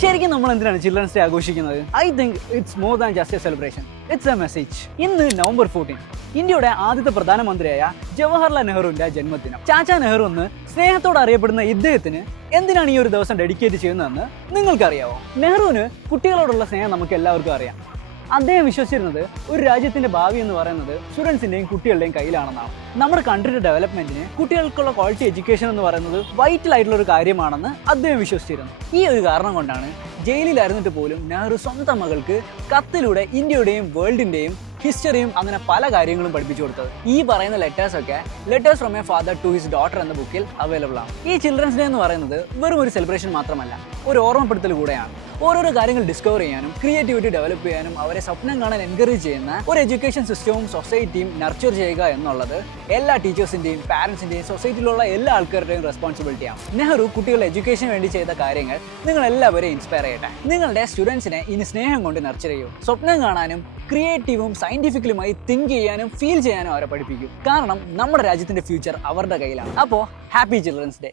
ശരിക്കും നമ്മൾ എന്തിനാണ് ചിൽഡ്രൻസ് ഡേ ആഘോഷിക്കുന്നത്? I think it's more than just A celebration, it's A message. ഇന്ന് നവംബർ 14 ഇന്ത്യയുടെ ആദ്യത്തെ പ്രധാനമന്ത്രിയായ ജവഹർലാൽ നെഹ്റുവിന്റെ ജന്മദിനം. ചാച്ചാ നെഹ്റു എന്ന് സ്നേഹത്തോടെ അറിയപ്പെടുന്ന ഇദ്ദേഹത്തിന് എന്തിനാണ് ഈ ഒരു ദിവസം ഡെഡിക്കേറ്റ് ചെയ്യുന്നതെന്ന് നിങ്ങൾക്കറിയാവോ? നെഹ്റുവിന് കുട്ടികളോടുള്ള സ്നേഹം നമുക്ക് എല്ലാവർക്കും അറിയാം. അദ്ദേഹം വിശ്വസിച്ചിരുന്നത് ഒരു രാജ്യത്തിന്റെ ഭാവി എന്ന് പറയുന്നത് സ്റ്റുഡൻസിന്റെയും കുട്ടികളുടെയും കയ്യിലാണെന്നാണ്. നമ്മുടെ കൺട്രിയുടെ ഡെവലപ്മെന്റിന് കുട്ടികൾക്കുള്ള ക്വാളിറ്റി എഡ്യൂക്കേഷൻ എന്ന് പറയുന്നത് വൈറ്റൽ ആയിട്ടുള്ള ഒരു കാര്യമാണെന്ന് അദ്ദേഹം വിശ്വസിച്ചിരുന്നു. ഈ ഒരു കാരണം കൊണ്ടാണ് ജയിലിലായിരുന്നിട്ട് പോലും നെഹ്റു സ്വന്തം മകൾക്ക് കത്തിലൂടെ ഇന്ത്യയുടെയും വേൾഡിന്റെയും ഹിസ്റ്ററിയും അങ്ങനെ പല കാര്യങ്ങളും പഠിപ്പിച്ചു കൊടുത്തത്. ഈ പറയുന്ന letters from a father to his daughter എന്ന ബുക്കിൽ അവൈലബിൾ ആണ്. ഈ ചിൽഡ്രൻസ് ഡേ എന്ന് പറയുന്നത് വെറും ഒരു സെലിബ്രേഷൻ മാത്രമല്ല, ഒരു ഓർമ്മപ്പെടുത്തൽ കൂടെയാണ്. ഓരോരോ കാര്യങ്ങൾ ഡിസ്കവർ ചെയ്യാനും ക്രിയേറ്റിവിറ്റി ഡെവലപ്പ് ചെയ്യാനും അവരെ സ്വപ്നം കാണാൻ എൻകറേജ് ചെയ്യുന്ന ഒരു എഡ്യൂക്കേഷൻ സിസ്റ്റവും സൊസൈറ്റിയും നർച്ചർ ചെയ്യുക എന്നുള്ളത് എല്ലാ ടീച്ചേഴ്സിന്റെയും പാരന്റ്സിന്റെയും സൊസൈറ്റിയിലുള്ള എല്ലാ ആൾക്കാരുടെയും റെസ്പോൺസിബിലിറ്റിയാണ്. നെഹ്റു കുട്ടികളുടെ എഡ്യൂക്കേഷൻ വേണ്ടി ചെയ്ത കാര്യങ്ങൾ നിങ്ങൾ എല്ലാവരെയും ഇൻസ്പയർ ചെയ്യട്ടെ. നിങ്ങളുടെ സ്റ്റുഡൻസിനെ ഇനി സ്നേഹം കൊണ്ട് നർച്ചർ ചെയ്യൂ. സ്വപ്നം കാണാനും ക്രിയേറ്റീവും സയന്റിഫിക്കലുമായി തിങ്ക് ചെയ്യാനും ഫീൽ ചെയ്യാനും അവരെ പഠിപ്പിക്കും. കാരണം നമ്മുടെ രാജ്യത്തിന്റെ ഫ്യൂച്ചർ അവരുടെ കയ്യിലാണ്. അപ്പോൾ ഹാപ്പി ചിൽഡ്രൻസ് ഡേ.